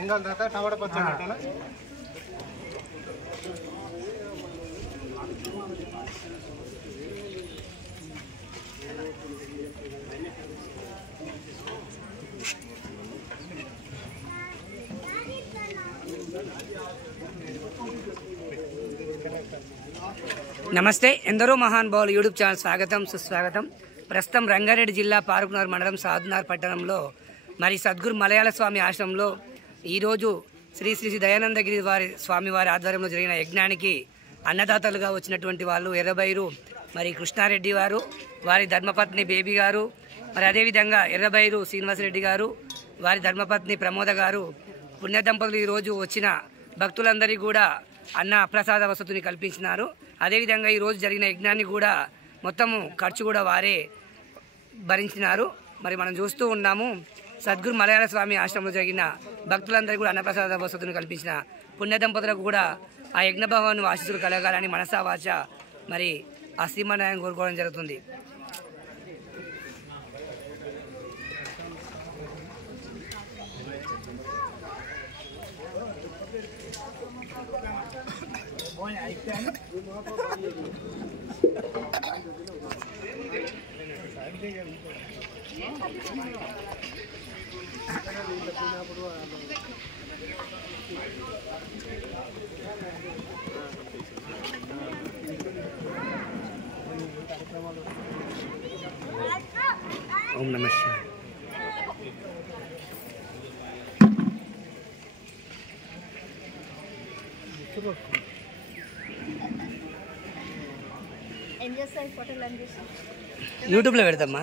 ఎంగల్ తర్వాత టమాటా పచ్చడి నమస్తే ఎందరో మహానుభావులు యూట్యూబ్ ఛానల్ స్వాగతం సుస్వాగతం. ప్రస్తుతం రంగారెడ్డి జిల్లా పారుకునూరు మండలం సాధునార్ పట్టణంలో మరి సద్గురు మలయాళ స్వామి ఆశ్రమంలో ఈరోజు శ్రీ శ్రీ దయానందగిరి స్వామివారి ఆధ్వర్యంలో జరిగిన యజ్ఞానికి అన్నదాతలుగా వచ్చినటువంటి వాళ్ళు ఎర్రబైరు మరి కృష్ణారెడ్డి వారు, వారి ధర్మపత్ని బేబీ గారు, మరి అదేవిధంగా ఎర్రబైరు శ్రీనివాసరెడ్డి గారు, వారి ధర్మపత్ని ప్రమోద గారు పుణ్య దంపతులు ఈరోజు వచ్చిన భక్తులందరికీ కూడా అన్న ప్రసాద వసతిని కల్పించినారు. అదేవిధంగా ఈరోజు జరిగిన యజ్ఞాన్ని కూడా మొత్తము ఖర్చు కూడా వారే భరించినారు. మరి మనం చూస్తూ ఉన్నాము సద్గురు మలయాళ స్వామి ఆశ్రమంలో జరిగిన భక్తులందరికీ కూడా అన్నప్రసాద వసతిని కల్పించిన పుణ్య దంపతులకు కూడా ఆ యజ్ఞ భవన్ ఆశీస్సులు కలగాలని మనసా వాచ మరి ఆ శ్రీమన్నారాయణ కోరుకోవడం జరుగుతుంది. ఓం నమః శివాయ. యూట్యూబ్లో పెడతామ్మా.